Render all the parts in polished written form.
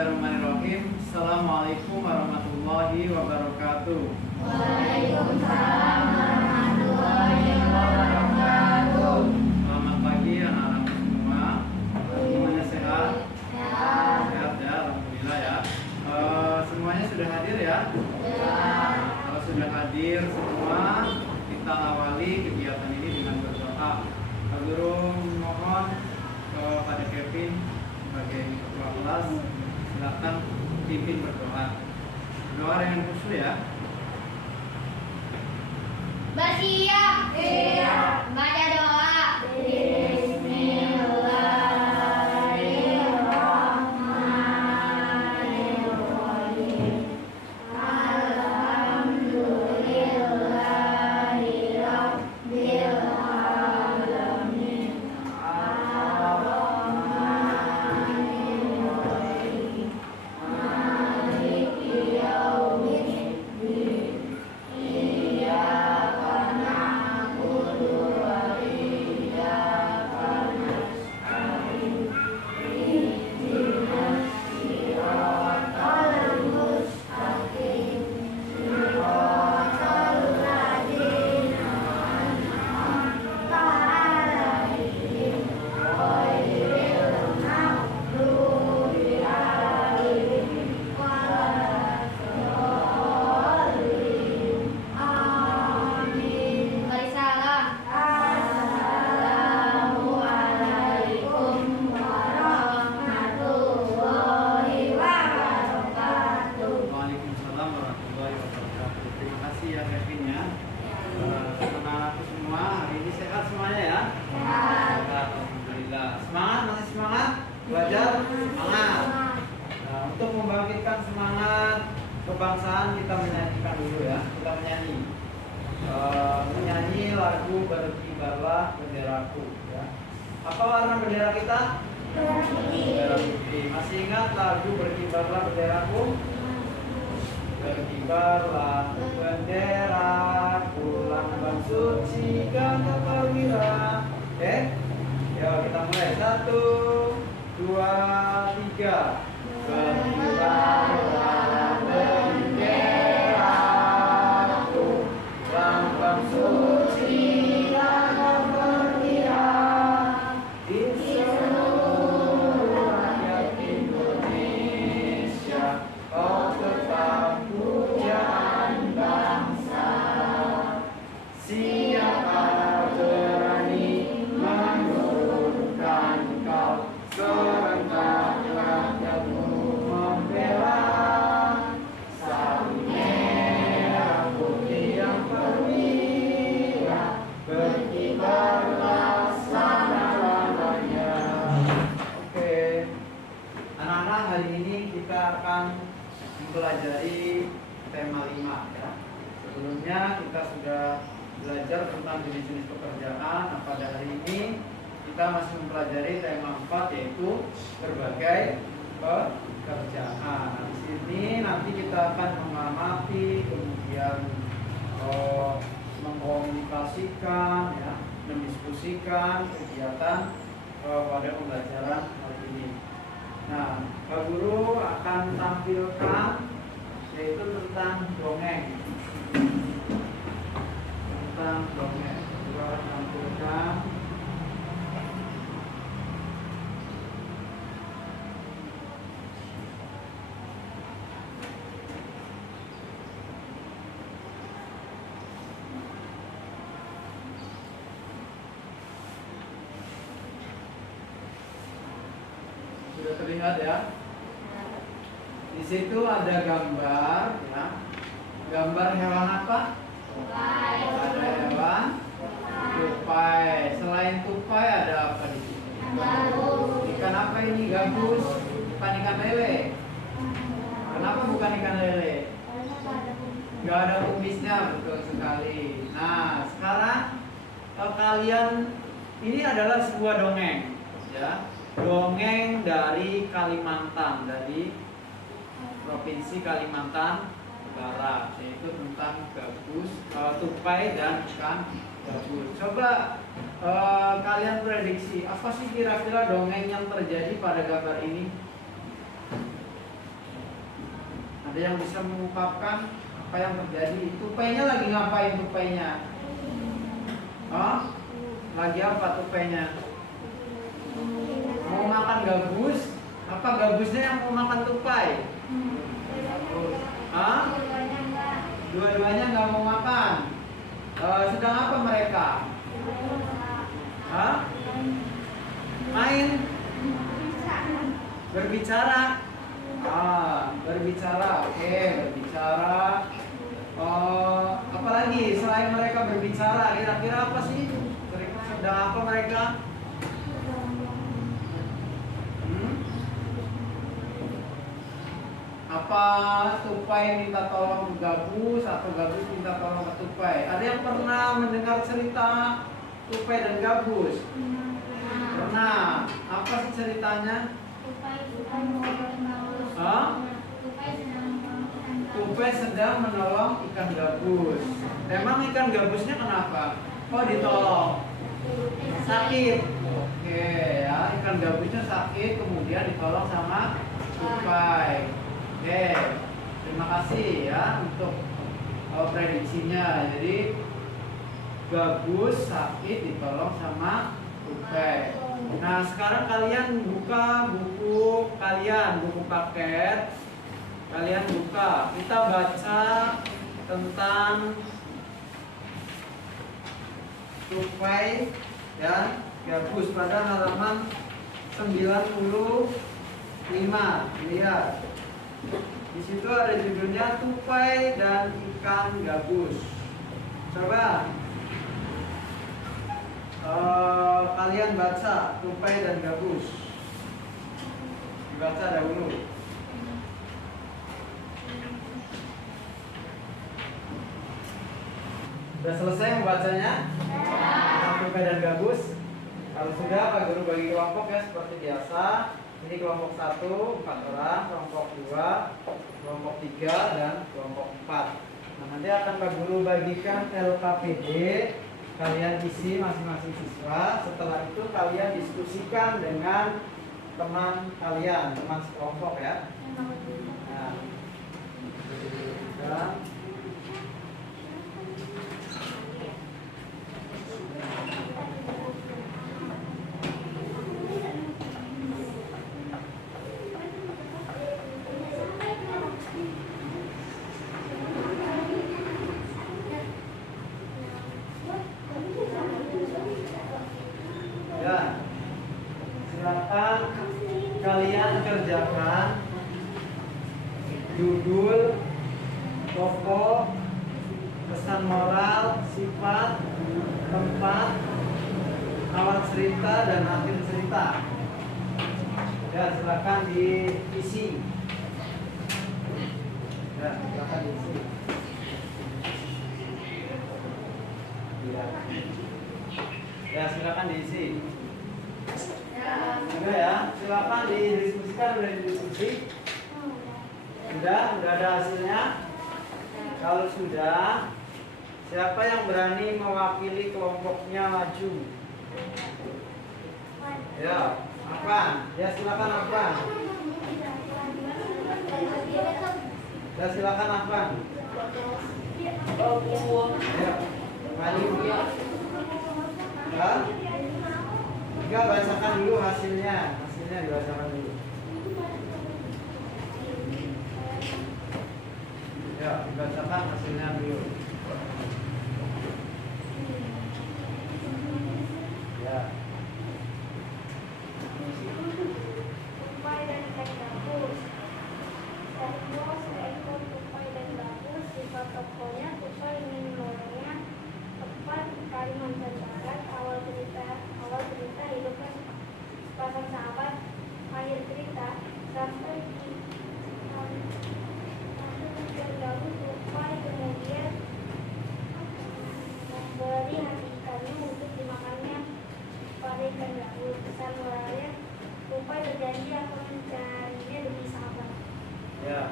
Bismillahirrahmanirrahim. Assalamualaikum warahmatullahi wabarakatuh. Waalaikumsalam warahmatullahi wabarakatuh. Selamat pagi anak-anak semua. Semuanya sehat? Sehat. Sehat ya, alhamdulillah ya. Semuanya sudah hadir ya? Kalau sudah hadir semua, kita awali kegiatan ini dengan berdoa. Pak Guru mohon kepada Kevin sebagai ketua kelas, silakan pimpin berdoa. Berdoa dengan khusyuk ya. Bersiap. Siap. Baca doa. Bismillahirrahmanirrahim. Alhamdulillahirabbil alamin. Arrahmanirrahim. Maliki yaumiddin. Iyyaka na'budu wa iyyaka nasta'in. Ihdinas siratal mustaqim. Siratal ladzina an'amta 'alaihim ghairil maghdubi 'alaihim waladdallin. Amin. Waalaikumsalam. Assalamualaikum warahmatullahi wabarakatuh. Waalaikumsalam warahmatullahi wabarakatuh. Terima kasih ya Kevin ya. Anak-anakku semua hari ini sehat semuanya ya. Sehat. Alhamdulillah. Semangat, masih semangat? Belajar? Semangat. Nah, untuk membangkitkan semangat kebangsaan kita menyanyikan dulu ya. Kita menyanyi. Menyanyi lagu Berkibarlah Benderaku ya. Apa warna bendera kita? Bendera putih. Masih ingat lagu Berkibarlah Benderaku? Berkibarlah benderaku, lambang suci gagah perwira. Oke? Yuk kita mulai. 1, 2, 3. Berkibarlah benderaku, lambang suci gagah perwira. Di seluruh rakyat Indonesia, oh tetap pujaan bangsa. Siapa berani menurunkan kau, serentak rakyatmu membela. Sang merah putih yang perwira, berkibarlah selama-lamanya. Oke, anak-anak, hari ini kita akan mempelajari tema 5 ya. Sebelumnya kita sudah belajar tentang jenis-jenis pekerjaan. Nah, pada hari ini kita masih mempelajari tema 4, yaitu berbagai pekerjaan. Nah, di sini nanti kita akan mengamati, kemudian mengkomunikasikan ya, mendiskusikan kegiatan pada pembelajaran hari ini. Nah, Pak Guru akan tampilkan yaitu tentang dongeng. Tentang dongeng. Guru akan tampilkan sudah terlihat ya. Di situ ada gambar ya. Gambar hewan apa? Ada hewan tupai. Selain tupai ada apa di sini? Ikan apa ini? Gabus. Bukan ikan lele. Kenapa bukan ikan lele? Gak ada kumisnya, betul sekali. Nah, sekarang kalian, ini adalah sebuah dongeng ya. Dongeng dari Kalimantan, dari Provinsi Kalimantan Barat, yaitu tentang gabus, tupai dan ikan gabus. Coba kalian prediksi apa sih kira-kira dongeng yang terjadi pada gambar ini? Ada yang bisa mengungkapkan apa yang terjadi? Tupainya lagi ngapain tupainya? Oh? Lagi apa tupainya? Mau makan gabus? Apa gabusnya yang mau makan tupai? Hah? Dua-duanya nggak mau makan. Sedang apa mereka? Hah? Main? Berbicara? Berbicara. Oke, berbicara. Apalagi selain mereka berbicara, kira-kira apa sih? Sedang apa mereka? Apa tupai minta tolong gabus atau gabus minta tolong ke tupai? Ada yang pernah mendengar cerita tupai dan gabus? Pernah. Apa sih ceritanya? Tupai sedang menolong ikan gabus. Emang ikan gabusnya kenapa? Oh, ditolong. Sakit. Oke ya, ikan gabusnya sakit kemudian ditolong sama tupai. Oke, terima kasih ya untuk prediksinya. Jadi gabus sakit ditolong sama tupai. Nah, sekarang kalian buka buku kalian, buku paket. Kalian buka. Kita baca tentang tupai dan gabus pada halaman 95. Lihat. Di situ ada judulnya tupai dan ikan gabus. Coba kalian baca tupai dan gabus. Dibaca dahulu. Sudah selesai membacanya? Tentang tupai dan gabus. Kalau sudah, Pak Guru bagi kelompok ya seperti biasa. Ini kelompok 1, 4 orang, kelompok 2, kelompok 3, dan kelompok 4. Nah, nanti akan Pak Guru bagikan LKPD. Kalian isi masing-masing siswa. Setelah itu kalian diskusikan dengan teman kalian, teman sekelompok ya. Nah, silakan kalian kerjakan judul, tokoh, pesan moral, sifat, tempat, awal cerita dan akhir cerita. Ya, silakan diisi. Ya, silakan diisi. Ya, silakan diisi. Sudah ya, silakan didiskusikan, udah didiskusi. Sudah ada hasilnya. Kalau sudah, siapa yang berani mewakili kelompoknya maju? Ya, Afan. Ya, silakan Afan. Ya, silakan Afan. Ya, maju. Ya. Enggak, bacakan dulu hasilnya. Hasilnya dibacakan dulu. Ya, dibacakan hasilnya dulu. Ya. Tupai dan ikan gabus. Seekor tupai dan gabus. Sifat tokohnya tupai minumnya tepat Kalimantan Barat. Awal cerita hidupnya sepasang sahabat. Akhir cerita sampai gabus tupai kemudian memberi hati ikannya untuk dimakannya pada ikan gabus. Pesan moralnya, tupai berjanji akan mencarinya demi sahabat. Ya,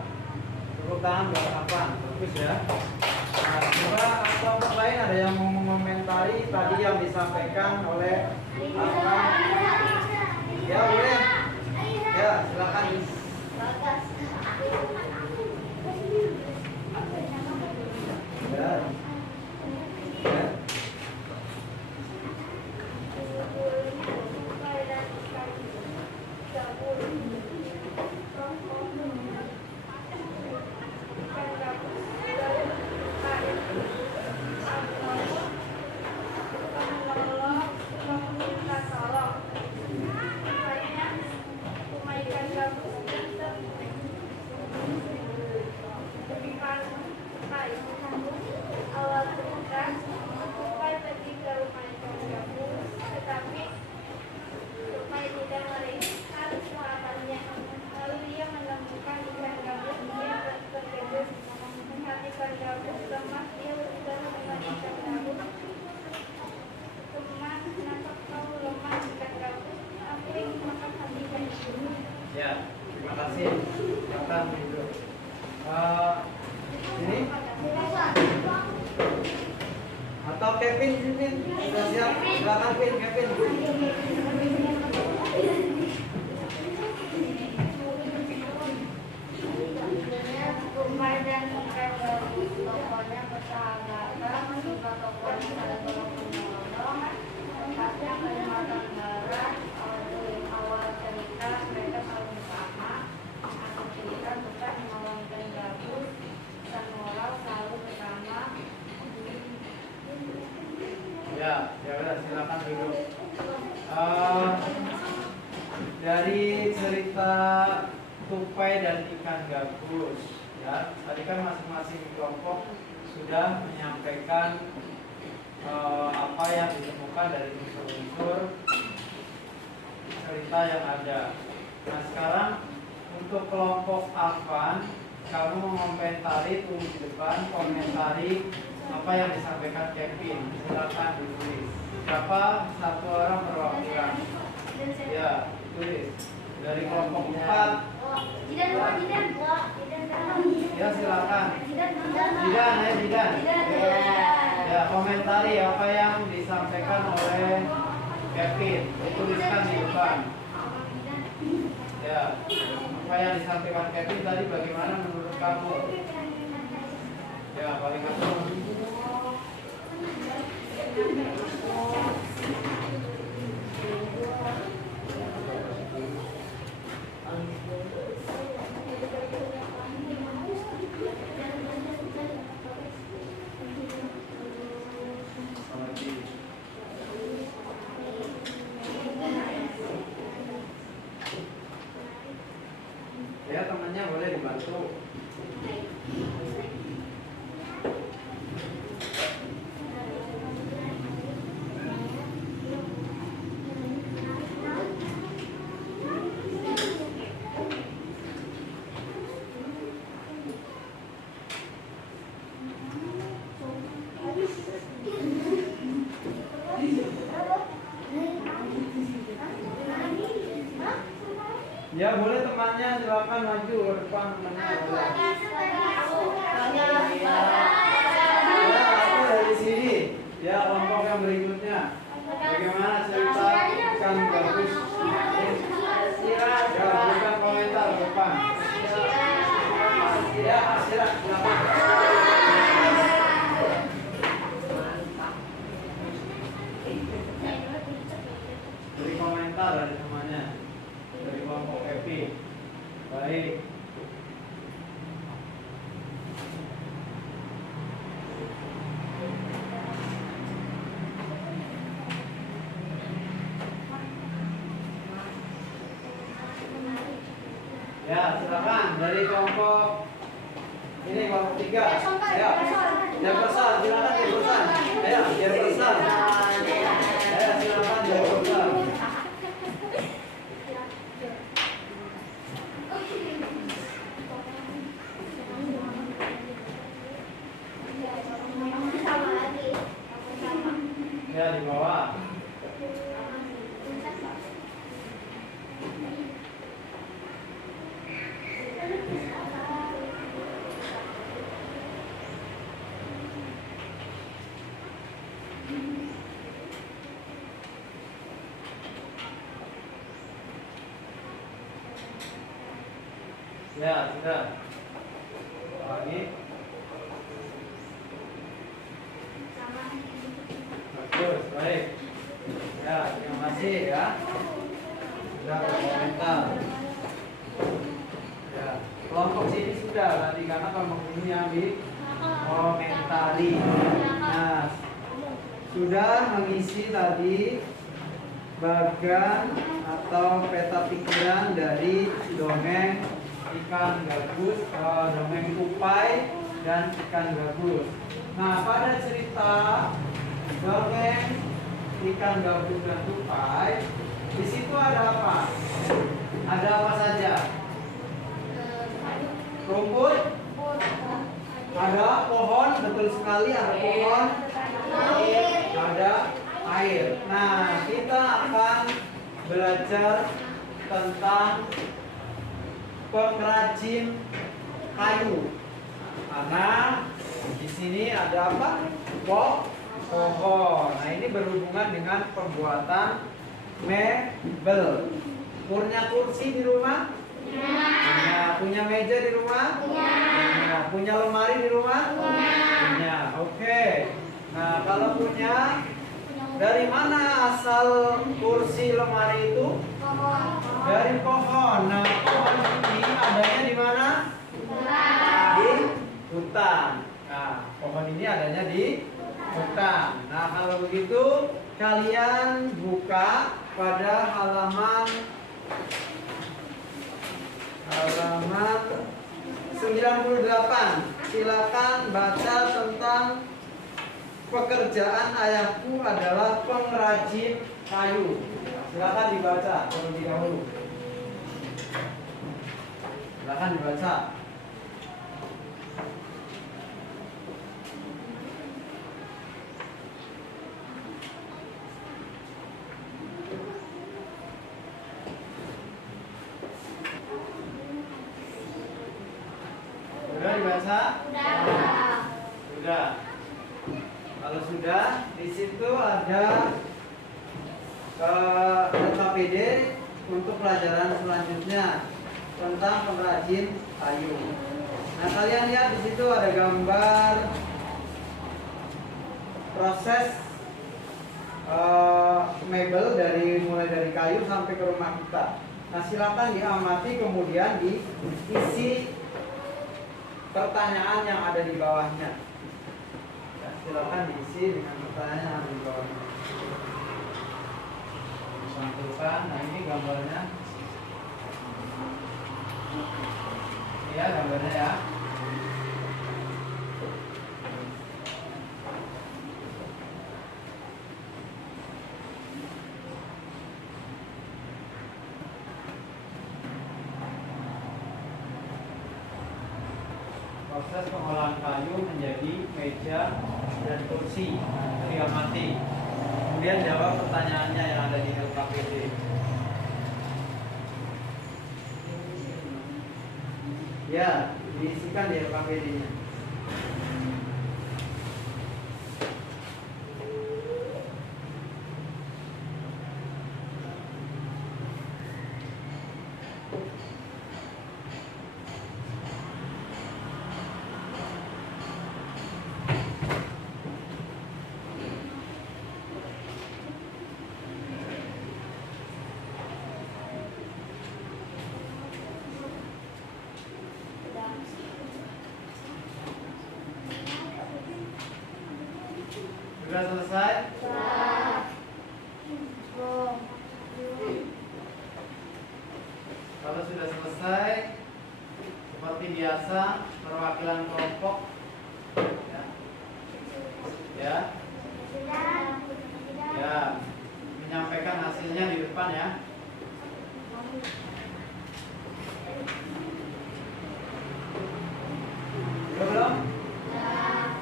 tepuk tangan buat Afan, bagus ya. Nah, coba kelompok lain ada yang mau mengomentari tadi yang disampaikan oleh Afan? Ya, boleh. Ya, silakan. Silakan duduk. Ini atau Kevin, sudah siap? Silakan Kevin. Tupai dan ikan gabus tokonya bersahabatan, jika tokonya saling tolong-menolong. Tempatnya Kalimantan Barat. Awal cerita mereka saling sama. Akhir cerita Tupai menolong ikan gabus. Pesan moral selalu bersama. Ya udah silakan duduk. Dari cerita tupai dan ikan gabus, ya tadi kan masing-masing kelompok sudah menyampaikan apa yang ditemukan dari unsur-unsur cerita yang ada. Nah sekarang untuk kelompok Afan, kamu mengomentari tulis di depan, komentari apa yang disampaikan Kevin. Silakan ditulis. Siapa satu orang perwakilan? Ya, tulis. Dari kelompok 4. Ya silakan. Jidan. Ya, komentari apa yang disampaikan oleh Kevin. Tuliskan di depan. Ya, apa yang disampaikan Kevin tadi bagaimana menurut kamu? Ya, paling aku. Ya, temannya boleh dibantu. Ya boleh temannya silakan maju ke depan temannya. Ya aku dari sini. Ya kelompok yang berikutnya. Bagaimana cerita ikan gabus? Ya berikan komentar ke depan. Ya silakan. Beri komentar dari temannya. Dari kelompok Happy. Baik. Ya, silakan dari kelompok ini kelompok 3. Ya. Jefferson, silakan Jefferson. Ayo, Jefferson. Ayo, silakan Jefferson. Ya, di bawah. Ya, sudah. Lagi. Bagus, baik. Ya, terima kasih ya. Sudah berkomentar. Ya, kelompok sini sudah tadi karena kelompok ini yang di komentari. Nah, sudah mengisi tadi bagan atau peta pikiran dari dongeng ikan gabus, dongeng tupai dan ikan gabus. Nah, pada cerita dongeng ikan gabus dan tupai, di situ ada apa? Ada apa saja? Rumput, ada pohon, betul sekali ada pohon, ada air. Nah, kita akan belajar tentang pengrajin kayu. Karena di sini ada apa? Pohon. Nah, ini berhubungan dengan pembuatan mebel. Punya kursi di rumah? Punya meja di rumah? Punya lemari di rumah? Punya. Oke. Nah, kalau punya, dari mana asal kursi lemari itu? Dari pohon. Nah, pohon ini adanya di mana? Di hutan. Nah, pohon ini adanya di hutan. Nah, kalau begitu kalian buka pada halaman 98. Silakan baca tentang pekerjaan ayahku adalah pengrajin kayu. Silakan dibaca terlebih dahulu. Silakan dibaca. Sudah dibaca? Sudah. Kalau sudah, di situ ada LKPD untuk pelajaran selanjutnya tentang pengrajin kayu. Nah, kalian lihat di situ ada gambar proses mebel mulai dari kayu sampai ke rumah kita. Nah, silakan diamati, kemudian diisi pertanyaan yang ada di bawahnya. Ya, silakan diisi dengan pertanyaan yang ada di bawahnya. Sampulkan. Nah, ini gambarnya. Ya, gambarnya ya. Proses pengolahan kayu menjadi meja dan kursi. Diamati. Kemudian jawab pertanyaannya yang ada di LKPD. Ya, diisikan di LKPD-nya. Sudah selesai? Kalau sudah selesai, seperti biasa, perwakilan kelompok ya, menyampaikan hasilnya di depan ya. Belum?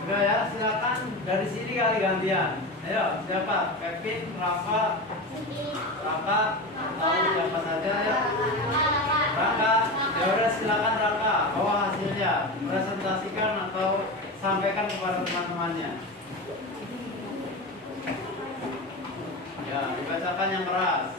Sudah ya, silakan dari sini kali gantian. Ayo, siapa? Kevin, Rafa, tahu siapa saja ya? Raka, ya udah silakan Raka, bawa hasilnya, presentasikan atau sampaikan kepada teman-temannya. Ya, dibacakan yang keras.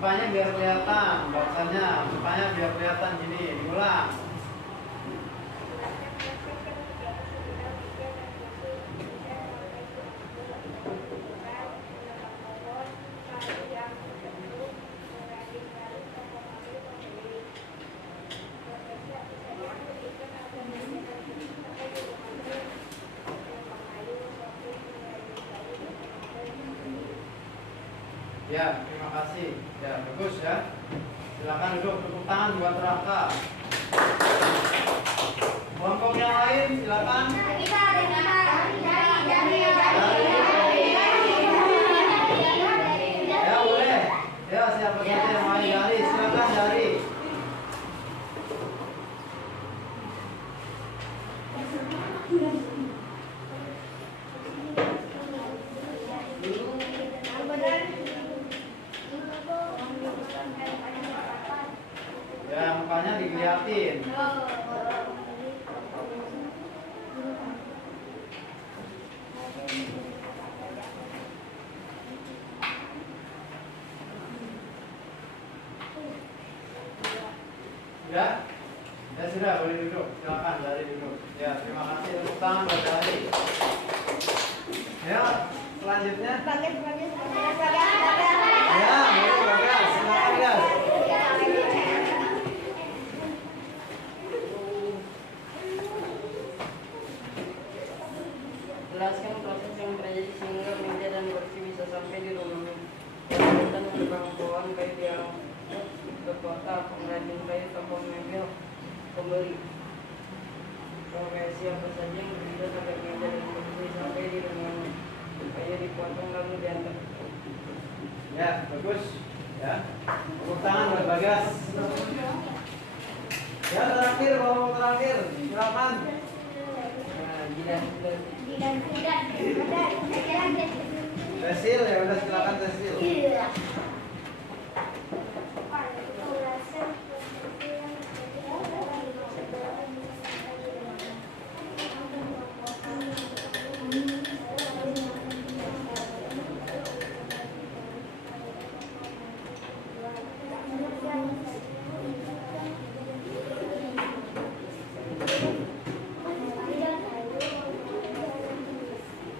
Mukanya biar kelihatan, bahasanya mukanya biar kelihatan gini, diulang. Ya, terima kasih. Ya, bagus ya. Silakan duduk, tepuk tangan buat Raka. Kelompok yang lain silakan. Ya, boleh. Ya, siapa saja yang mau dari, silakan dari. terima kasih. Tepuk tangan buat Ali. Ayo, selanjutnya. Bagas. Ya, boleh Bagas. Silakan Bagas. Jelaskan proses yang terjadi sehingga meja dan kursi bisa sampai di rumahmu. Dan menebang pohon kayu yang ke kota, pengrajin kayu, toko mebel, pembeli. Profesi apa saja yang berbeda agar meja dan kursi sampai di rumahmu. Kayu dipotong lalu diantar. Ya, bagus. Ya. Tepuk tangan buat Bagas. Ya, terakhir, ngomong terakhir. Silakan. Nah, jidat. Tesil ya, udah silakan Tesil.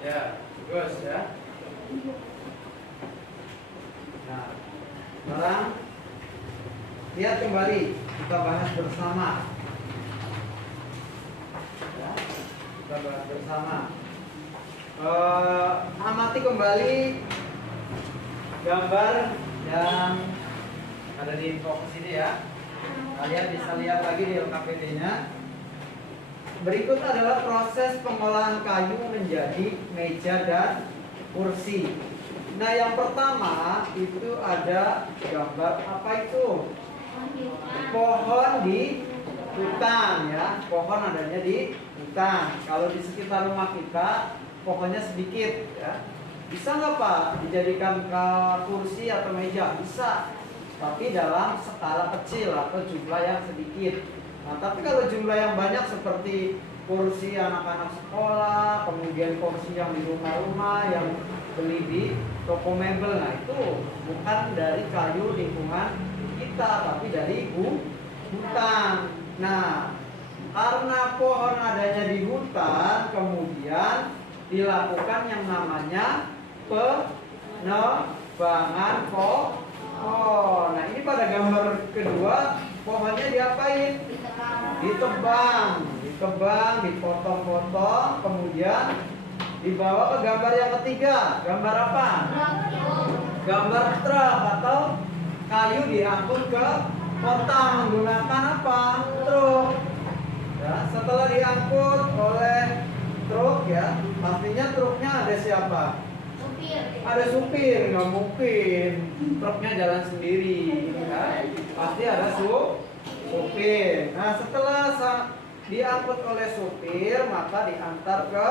Ya, bagus ya. Nah, sekarang lihat kembali, kita bahas bersama. Ya, kita bahas bersama. Amati kembali gambar yang ada di fokus ini ya. Kalian bisa lihat lagi di LKPD-nya. Berikut adalah proses pengolahan kayu menjadi meja dan kursi. Nah, yang pertama itu ada gambar apa itu? Pohon di hutan ya. Pohon adanya di hutan. Kalau di sekitar rumah kita pohonnya sedikit ya. Bisa nggak Pak dijadikan ke kursi atau meja? Bisa. Tapi dalam skala kecil atau jumlah yang sedikit. Nah, tapi kalau jumlah yang banyak seperti kursi anak-anak sekolah, kemudian kursi yang di rumah-rumah yang beli di toko mebel, nah itu bukan dari kayu lingkungan kita, tapi dari hutan. Nah, karena pohon adanya di hutan, kemudian dilakukan yang namanya penebangan pohon. Nah, ini pada gambar kedua pohonnya diapain? Ditebang, dipotong-potong, kemudian dibawa ke gambar yang ketiga. Gambar apa? Gambar truk atau kayu diangkut ke kota menggunakan apa? Truk. Ya, setelah diangkut oleh truk ya, pastinya truknya ada siapa? Ada supir, nggak mungkin truknya jalan sendiri, ya. Pasti ada supir. Nah, setelah diangkut oleh supir, maka diantar ke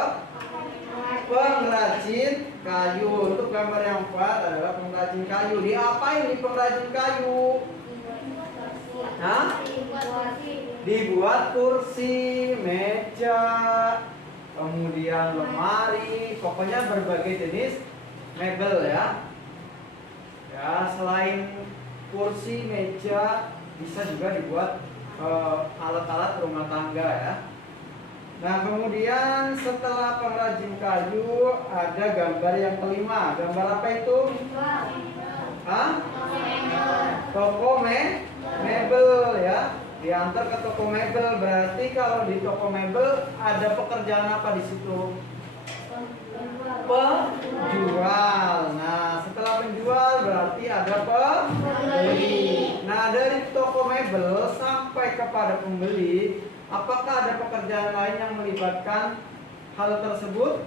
pengrajin kayu. Untuk gambar yang 4 adalah pengrajin kayu. Diapain di pengrajin kayu? Nah, dibuat kursi, meja, kemudian lemari, pokoknya berbagai jenis mebel ya. Ya, selain kursi, meja, bisa juga dibuat alat-alat rumah tangga ya. Nah, kemudian setelah pengrajin kayu ada gambar yang kelima. Gambar apa itu? Hah? Toko mebel ya. Diantar ke toko mebel, berarti kalau di toko mebel ada pekerjaan apa di situ? Penjual. Nah, setelah penjual berarti ada pembeli. Nah, dari toko mebel sampai kepada pembeli, apakah ada pekerjaan lain yang melibatkan hal tersebut?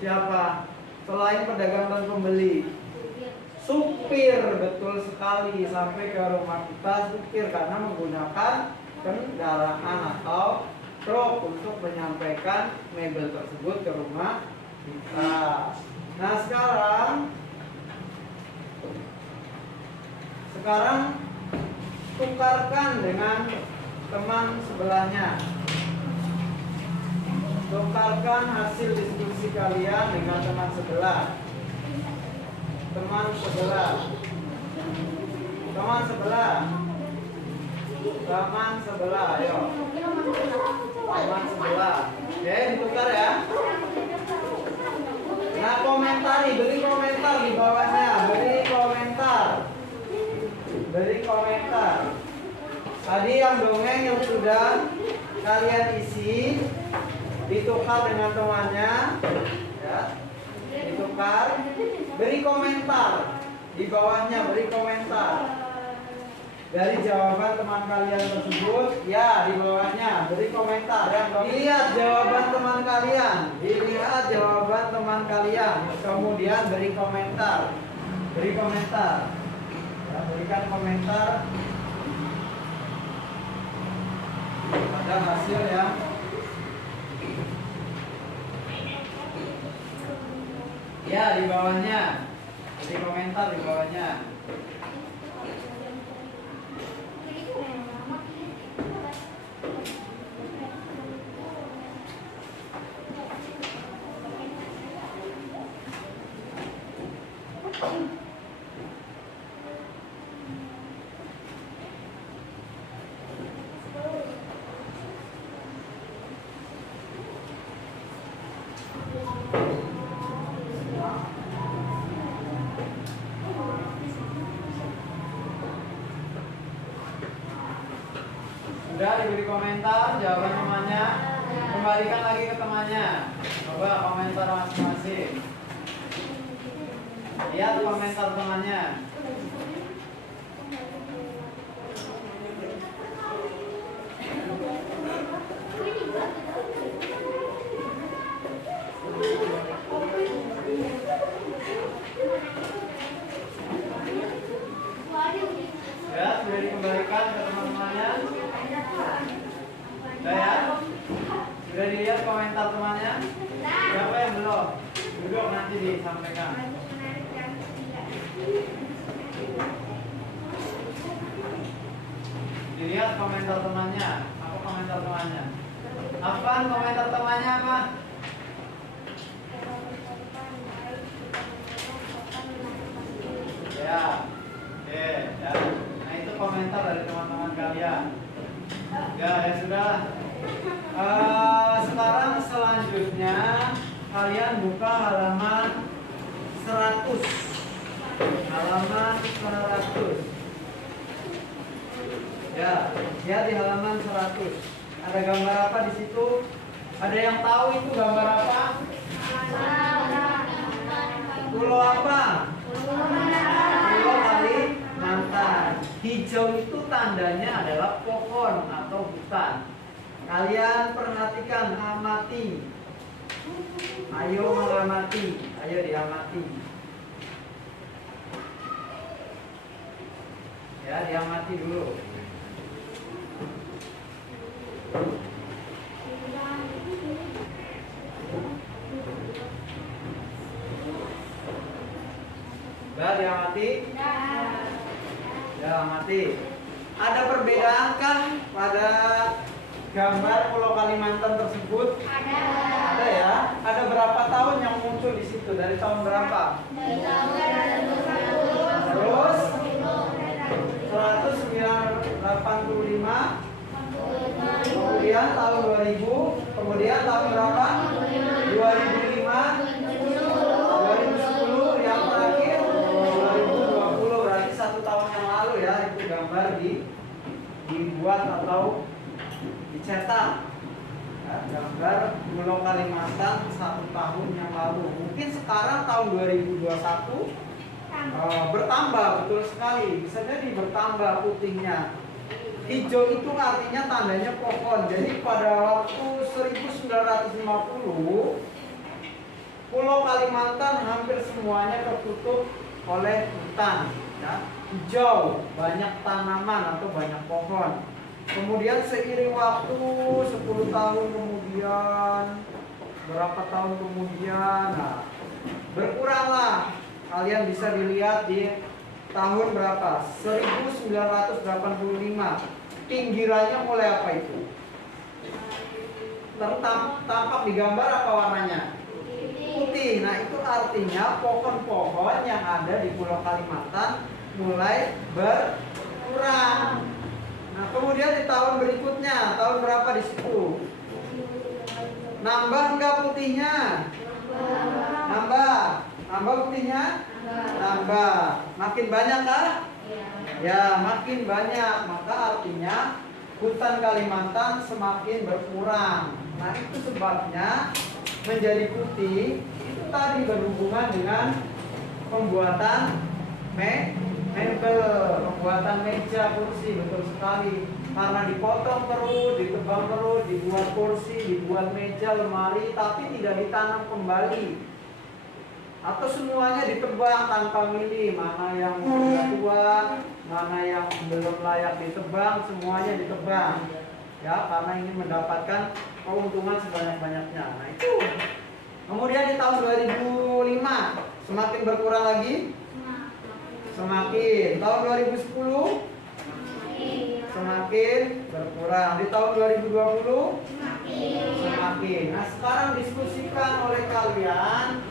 Siapa? Selain pedagang dan pembeli? Supir, betul sekali. Sampai ke rumah kita supir karena menggunakan kendaraan atau truk untuk menyampaikan mebel tersebut ke rumah kita. Nah, sekarang tukarkan dengan teman sebelahnya. Tukarkan hasil diskusi kalian dengan teman sebelah. Teman sebelah. Taman sebelah, ayo. Taman sebelah. Oke, ditukar ya. Nah, komentari, beri komentar di bawahnya. Beri komentar. Beri komentar. Tadi yang dongeng yang sudah kalian isi ditukar dengan temannya, ya. Ditukar. Beri komentar di bawahnya. Beri komentar dari jawaban teman kalian tersebut, ya, di bawahnya beri komentar ya. Lihat jawaban teman kalian, dilihat jawaban teman kalian, kemudian beri komentar, ya, berikan komentar pada hasil yang ya di bawahnya, beri komentar di bawahnya. Sudah diberi komentar jawaban temannya, kembalikan lagi ke temannya. Coba komentar masing-masing. Lihat komentar temannya. Ya, sudah dikembalikan ke teman-temannya. Sudah ya? Sudah dilihat komentar temannya? Siapa yang belum? Duduk nanti disampaikan. Dilihat komentar temannya. Apa komentar temannya? Apaan komentar temannya apa? Ya. Oke, ya. Nah, itu komentar dari teman-teman kalian. Ya sudah. Sekarang selanjutnya kalian buka halaman 100. Halaman 100. Ya, di halaman 100. Ada gambar apa di situ? Ada yang tahu itu gambar apa? Pulau apa? Pulau Kalimantan. Hijau itu tandanya adalah pohon atau hutan. Kalian perhatikan, amati. Ayo mengamati, ayo diamati. Ya, diamati dulu. Sudah diamati? Ya, amati. Ada perbedaankah pada gambar Pulau Kalimantan tersebut? Ada ya. Ada berapa tahun yang muncul di situ? Dari tahun berapa? Terus 1985, kemudian tahun 2000, kemudian tahun berapa? 2005, 2010, yang terakhir 2020. Berarti 1 tahun yang lalu ya itu gambar dibuat atau dicetak. Ya, gambar Pulau Kalimantan 1 tahun yang lalu. Mungkin sekarang tahun 2021 bertambah, betul sekali. Bisa jadi bertambah putihnya. Hijau itu artinya tandanya pohon. Jadi pada waktu 1950 Pulau Kalimantan hampir semuanya tertutup oleh hutan, ya. Hijau, banyak tanaman atau banyak pohon. Kemudian seiring waktu 10 tahun kemudian, berapa tahun kemudian, nah, berkuranglah. Kalian bisa dilihat di tahun berapa? 1985. Pinggirannya mulai apa itu? Tampak di gambar apa warnanya? Putih. Nah, itu artinya pohon-pohon yang ada di Pulau Kalimantan mulai berkurang. Nah, kemudian di tahun berikutnya, tahun berapa di situ? Nambah enggak putihnya? Nambah. Nambah putihnya? Nambah. Makin banyak kah? Ya, makin banyak. Maka artinya hutan Kalimantan semakin berkurang. Nah, itu sebabnya menjadi putih itu tadi berhubungan dengan pembuatan mebel, pembuatan meja, kursi, betul sekali. Karena dipotong terus, ditebang terus, dibuat kursi, dibuat meja, lemari, tapi tidak ditanam kembali. Atau semuanya ditebang tanpa milih, mana yang sudah tua, mana yang belum layak ditebang, semuanya ditebang. Ya, karena ini mendapatkan keuntungan sebanyak-banyaknya. Nah, itu. Kemudian di tahun 2005 semakin berkurang lagi? Semakin. Tahun 2010 semakin berkurang. Di tahun 2020 semakin. Nah, sekarang diskusikan oleh kalian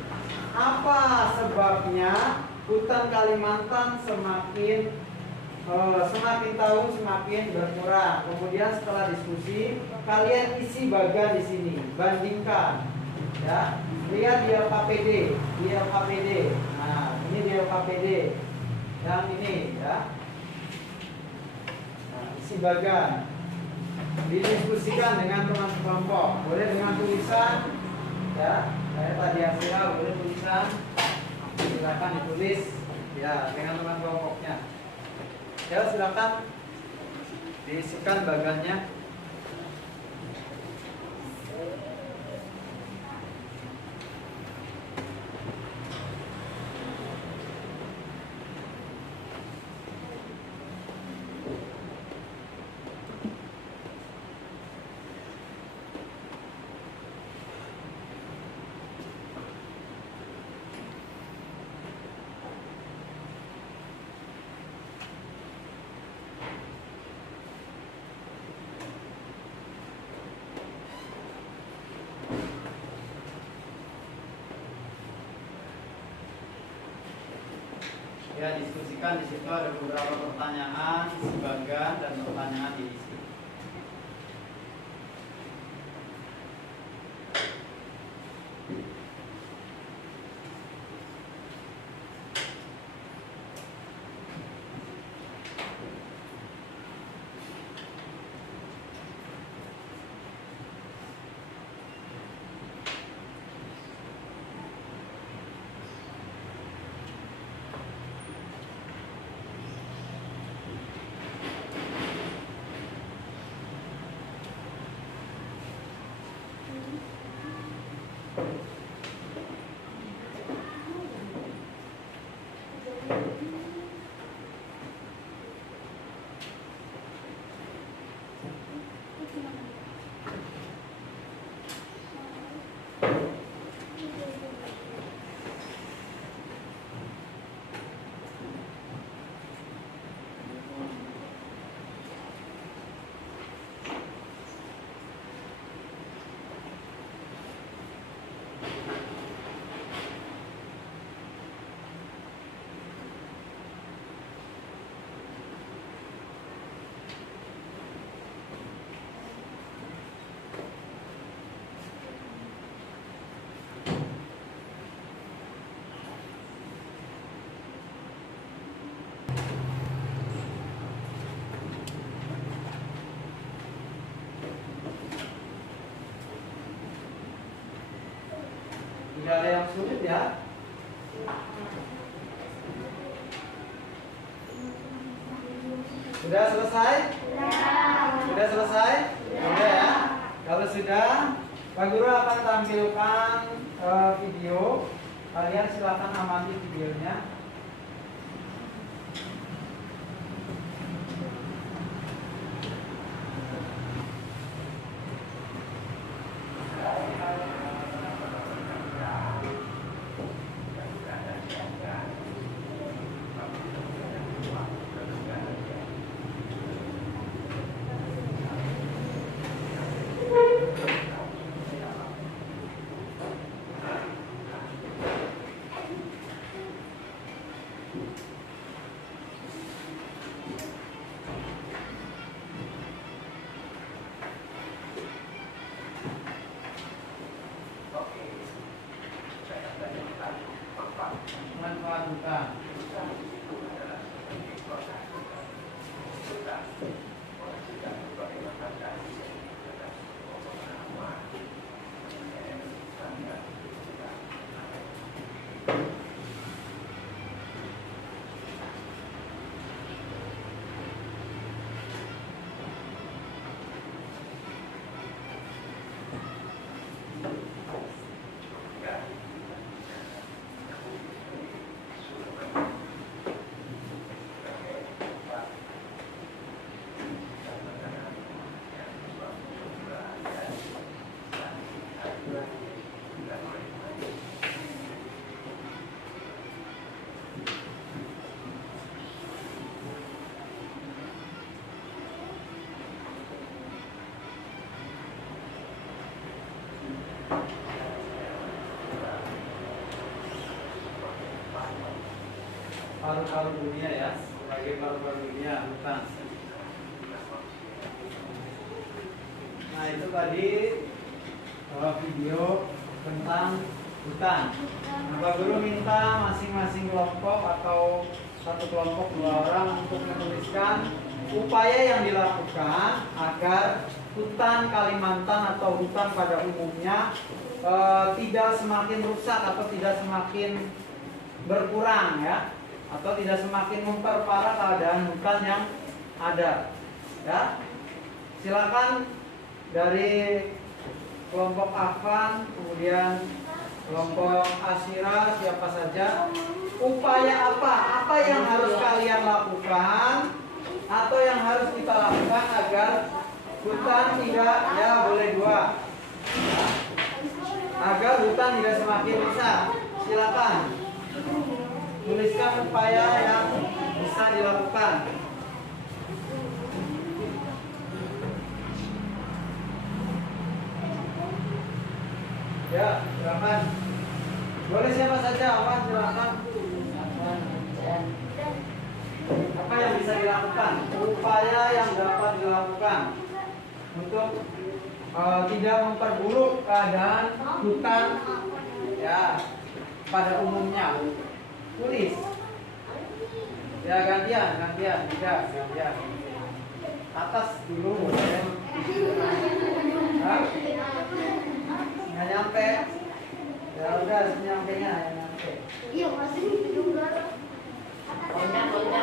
apa sebabnya hutan Kalimantan semakin tahun semakin berkurang. Kemudian setelah diskusi, kalian isi bagan di sini, bandingkan. Ya, lihat di LKPD, Nah, ini di LKPD. Yang ini ya. Nah, isi bagan. Didiskusikan dengan teman kelompok. Boleh dengan tulisan. Ya, saya tadi hasilnya boleh tulisan. Silakan ditulis ya dengan teman kelompoknya. Ya, silakan diisikan bagannya. Ya, diskusikan di situ ada beberapa pertanyaan, isi bagan dan pertanyaan diisi. Tidak ada yang sulit ya. Sudah selesai? Sudah selesai? Sudah ya. Kalau sudah, Pak Guru akan tampilkan video. Kalian silakan amati videonya. paru-paru dunia ya, sebagai paru-paru dunia hutan. Nah itu tadi video tentang hutan. Nah, Pak Guru minta masing-masing kelompok atau satu kelompok 2 orang untuk menuliskan upaya yang dilakukan agar hutan Kalimantan atau hutan pada umumnya tidak semakin rusak atau tidak semakin berkurang ya, atau tidak semakin memperparah keadaan hutan yang ada ya. Silakan dari kelompok Afan, kemudian kelompok Asyira, siapa saja, upaya apa yang harus kalian lakukan atau yang harus kita lakukan agar hutan tidak, ya boleh 2, agar hutan tidak semakin rusak. Silakan tuliskan upaya yang bisa dilakukan. Ya, silakan. Boleh siapa saja, Afan, silakan. Apa yang bisa dilakukan? Upaya yang dapat dilakukan untuk tidak memperburuk keadaan hutan ya pada umumnya. Tulis. Ya gantian. Atas dulu boleh. Nggak nyampe. Ya udah nyampenya ya nyampe. Iya masih juga.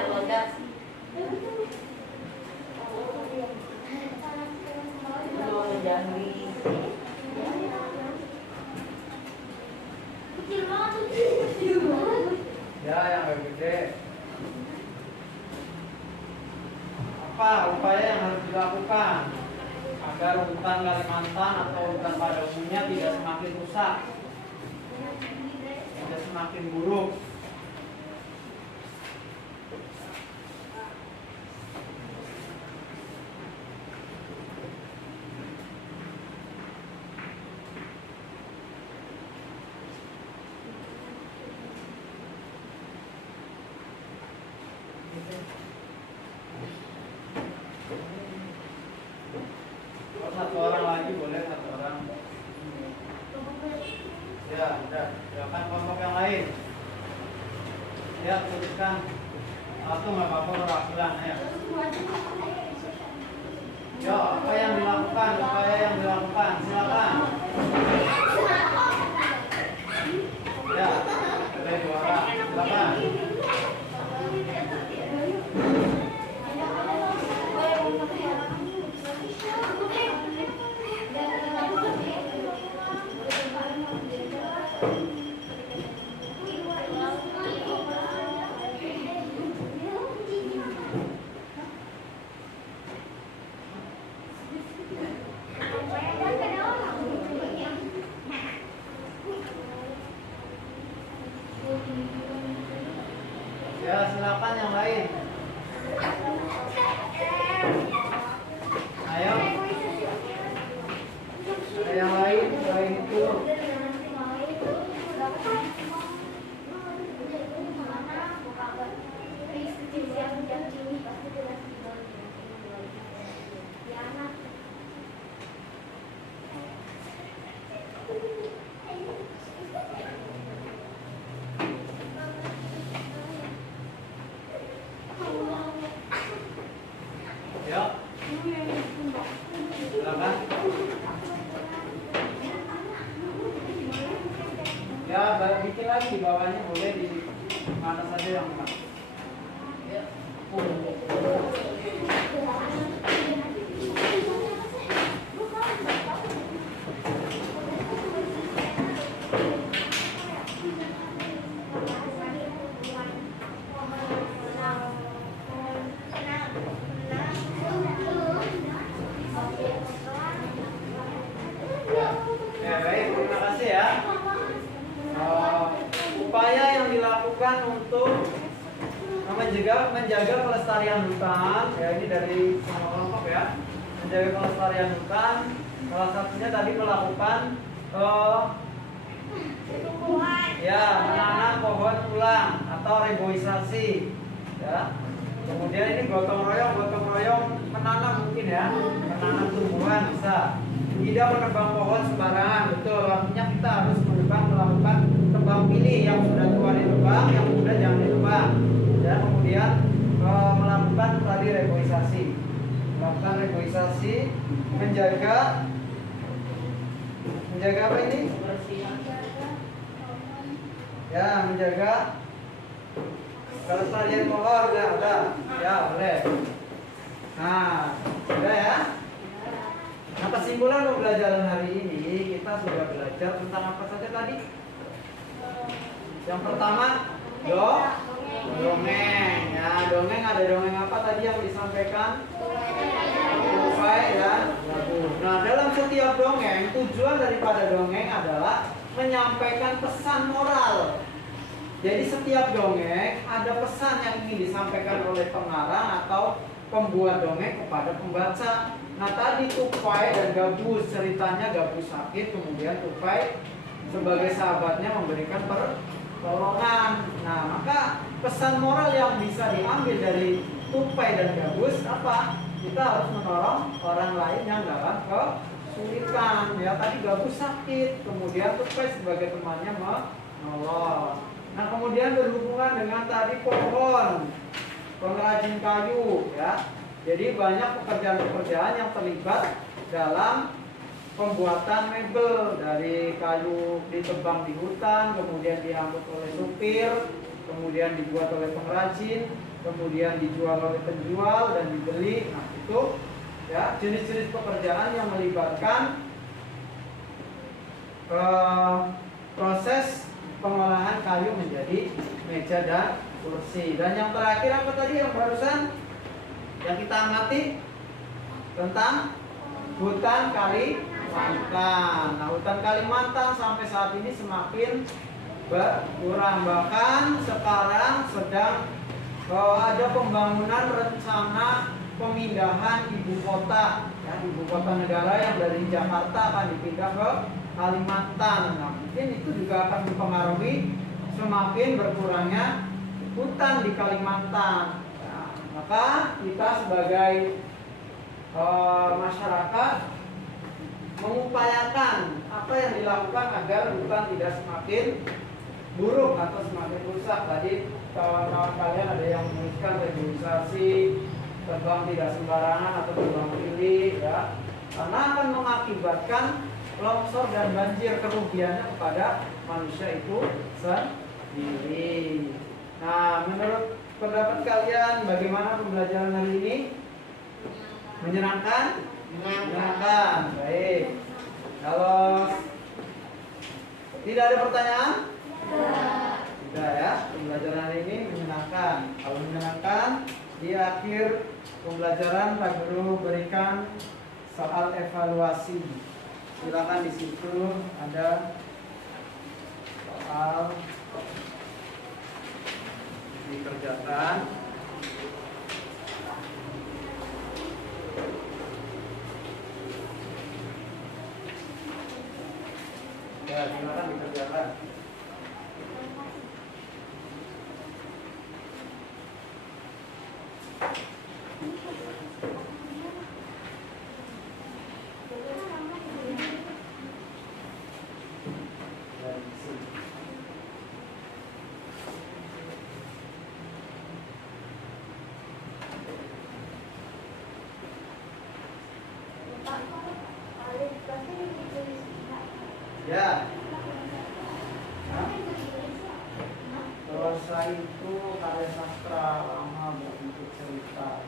Loncat. Ya yang lebih gede. Apa upaya yang harus dilakukan agar hutan Kalimantan atau hutan pada umumnya tidak semakin rusak, tidak semakin buruk? Satu orang lagi boleh, 1 orang. Ya, udah. Silakan kelompok yang lain. Ya, tuliskan. Satu nggak apa-apa perwakilan ya. Yo, apa yang dilakukan? Upaya yang dilakukan. Silakan. Ya, boleh 2 orang. Silakan. Ya, silakan yang lain. Ayo. Ada yang lain selain itu? Ya. Silakan. Ya, bikin lagi di bawahnya, boleh di mana saja yang enak. Ya. Ya, baik, terima kasih ya. Upaya yang dilakukan untuk menjaga pelestarian hutan, ya ini dari semua kelompok ya, menjaga pelestarian hutan. Salah satunya tadi melakukan Tumbuhan. Ya, menanam pohon tulang atau reboisasi. Ya. Kemudian ini gotong royong menanam mungkin ya, menanam tumbuhan bisa. Tidak menebang pohon sembarangan, betul. Artinya kita harus melakukan tebang pilih, yang sudah tua ditebang, yang muda jangan ditebang. Ya, kemudian melakukan tadi reboisasi, menjaga apa ini? Ya, menjaga kelestarian pohon. Udah, ya boleh. Nah, udah ya. Nah, kesimpulan pembelajaran hari ini kita sudah belajar tentang apa saja tadi? Yang pertama, dongeng. Ya, dongeng ada dongeng apa tadi yang disampaikan? Tupai dan lagu. Nah, dalam setiap dongeng, tujuan daripada dongeng adalah menyampaikan pesan moral. Jadi setiap dongeng ada pesan yang ingin disampaikan oleh pengarang atau pembuat dongeng kepada pembaca. Nah, tadi Tupai dan Gabus, ceritanya Gabus sakit, kemudian Tupai sebagai sahabatnya memberikan pertolongan. Nah, maka pesan moral yang bisa diambil dari Tupai dan Gabus apa? Kita harus menolong orang lain yang dalam kesulitan. Ya, tadi Gabus sakit, kemudian Tupai sebagai temannya menolong. Nah, kemudian berhubungan dengan tadi pohon, pengrajin kayu, ya. Jadi banyak pekerjaan-pekerjaan yang terlibat dalam pembuatan mebel, dari kayu ditebang di hutan, kemudian diangkut oleh supir, kemudian dibuat oleh pengrajin, kemudian dijual oleh penjual dan dibeli. Nah, itu ya jenis-jenis pekerjaan yang melibatkan proses pengolahan kayu menjadi meja dan kursi. Dan yang terakhir apa tadi yang barusan yang kita amati tentang hutan Kalimantan. Nah, hutan Kalimantan sampai saat ini semakin berkurang, bahkan sekarang sedang ada pembangunan rencana pemindahan ibu kota, ya, ibu kota negara yang dari Jakarta akan dipindah ke Kalimantan. Nah, mungkin itu juga akan mempengaruhi semakin berkurangnya hutan di Kalimantan. Nah, maka kita sebagai masyarakat mengupayakan apa yang dilakukan agar hutan tidak semakin buruk atau semakin rusak. Tadi kawan-kawan kalian ada yang menuliskan reboisasi, tebang tidak sembarangan atau tebang pilih, ya, karena akan mengakibatkan longsor dan banjir, kerugiannya kepada manusia itu sendiri. Nah, menurut pendapat kalian bagaimana pembelajaran hari ini? Menyenangkan? Menyenangkan. Baik. Kalau tidak ada pertanyaan? Tidak ya. Pembelajaran hari ini menyenangkan. Kalau menyenangkan, di akhir pembelajaran Pak Guru berikan soal evaluasi. Silakan di situ ada soal dikerjakan. Ya, silakan dikerjakan. Ya. Prosa itu karya sastra lama berbentuk cerita.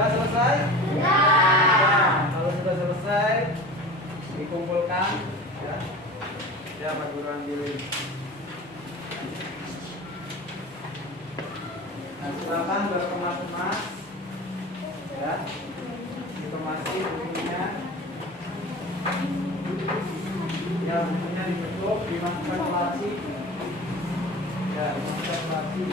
Sudah selesai? Nah, kalau sudah selesai, dikumpulkan ya. Ya, perguruan tinggi. Nah, silakan berkemas-kemas ya. Dikemasi bukunya. Ya, bukunya ditutup, dimasukkan ke laci. Ya, dimasukkan ke laci.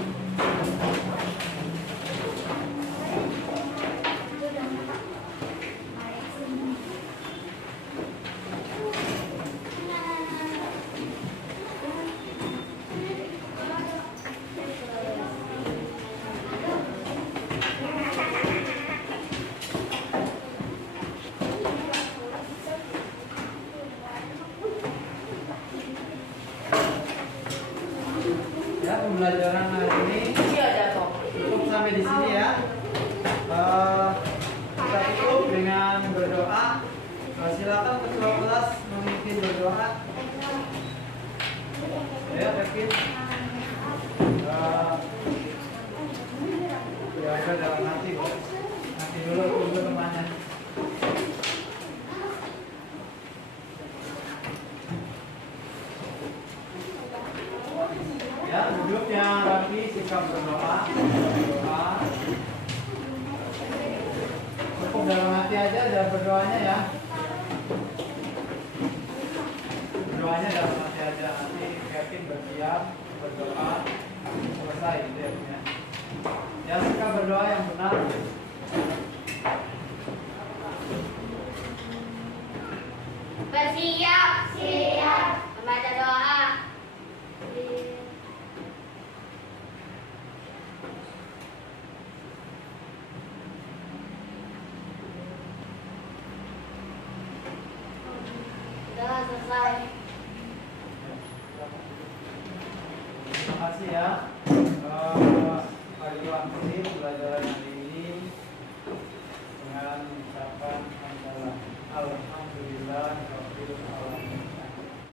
Ya, pembelajaran hari ini Iya jatuh. cukup sampai di sini ya. Kita tutup dengan berdoa. Silakan ketua kelas memimpin berdoa. Ya, Kevin. Ya, ada nanti, Bu. Nanti dulu tunggu temannya. Ya, duduknya rapi, sikap berdoa. Cukup dalam hati aja, jangan berdoanya ya. Berdoanya dalam hati aja. Nanti Kevin bersiap berdoa selesai gitu ya. Ya, sikap berdoa yang benar. Bersiap. Siap. Membaca doa. Sudah selesai. Terima kasih ya. Hari waktu pelajaran hari ini dengan ucapan alhamdulillah rabbil alamin.